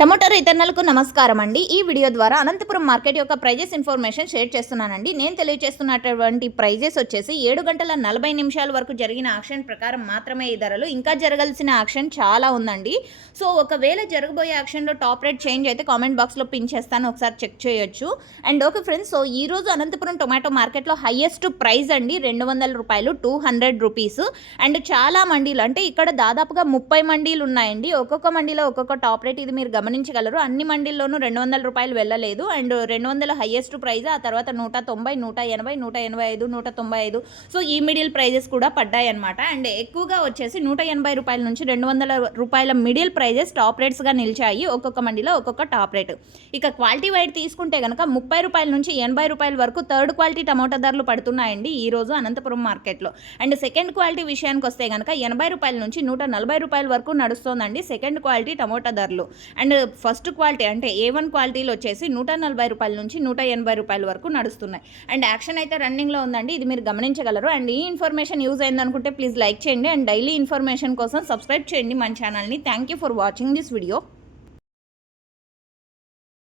Tomato రైతన్నలకు నమస్కారం అండి. ఈ వీడియో ద్వారా అనంతపురం మార్కెట్ యొక్క ప్రైజెస్ ఇన్ఫర్మేషన్ షేర్ చేస్తున్నానండి. నేను తెలియజేస్తున్నటువంటి ప్రైజెస్ వచ్చేసి 7 గంటల 40 నిమిషాల వరకు జరిగిన యాక్షన్ ప్రకారం మాత్రమే ఈ ధరలు. ఇంకా జరగాల్సిన యాక్షన్ చాలా ఉందండి. సో ఒకవేళ జరగబోయే యాక్షన్లో టాప్ రేట్ చేంజ్ అయితే కామెంట్ బాక్స్లో పిన్ చేస్తాను, ఒకసారి చెక్ చేయొచ్చు. అండ్ ఓకే ఫ్రెండ్స్, సో ఈరోజు అనంతపురం టొమాటో మార్కెట్లో హైయెస్ట్ ప్రైస్ అండి 200 రూపాయలు, 200 రూపీస్. అండ్ చాలా మండీలు అంటే ఇక్కడ దాదాపుగా 30 మండీలు ఉన్నాయండి. ఒక్కొక్క మండీలో ఒక్కొక్క టాప్ రేట్ ఇది మీరు గమనించగలరు. అన్ని మండీల్లోనూ 200 రూపాయలు వెళ్ళలేదు. అండ్ 200 హైయెస్ట్ ప్రైజ్, ఆ తర్వాత 190, 180, 185, 195. సో ఈ మిడిల్ ప్రైజెస్ కూడా పడ్డాయి అనమాట. అండ్ ఎక్కువగా వచ్చేసి 180 రూపాయల నుంచి 200 రూపాయల మిడిల్ ప్రైజెస్ టాప్ రేట్స్గా నిలిచాయి. ఒక్కొక్క మండీలో ఒక్కొక్క టాప్ రేట్. ఇక క్వాలిటీ వైడ్ తీసుకుంటే కనుక 30 రూపాయల నుంచి 80 రూపాయల వరకు థర్డ్ క్వాలిటీ టమోటా ధరలు పడుతున్నాయండి ఈరోజు అనంతపురం మార్కెట్లో. అండ్ సెకండ్ క్వాలిటీ విషయానికి వస్తే కనుక 80 రూపాయల నుంచి 140 రూపాయల వరకు నడుస్తోందండి సెకండ్ క్వాలిటీ టమోటా ధరలు. అండ్ ఫస్ట్ క్వాలిటీ అంటే A1 క్వాలిటీలో వచ్చేసి 140 రూపాయల నుంచి 180 రూపాయల వరకు నడుస్తున్నాయి. అండ్ యాక్షన్ అయితే రన్నింగ్లో ఉందండి, ఇది మీరు గమనించగలరు. అండ్ ఈ ఇన్ఫర్మేషన్ యూజ్ అయిందనుకుంటే ప్లీజ్ లైక్ చేయండి. అండ్ డైలీ ఇన్ఫర్మేషన్ కోసం సబ్స్క్రైబ్ చేయండి మన ఛానల్ని. Thank you for watching this video.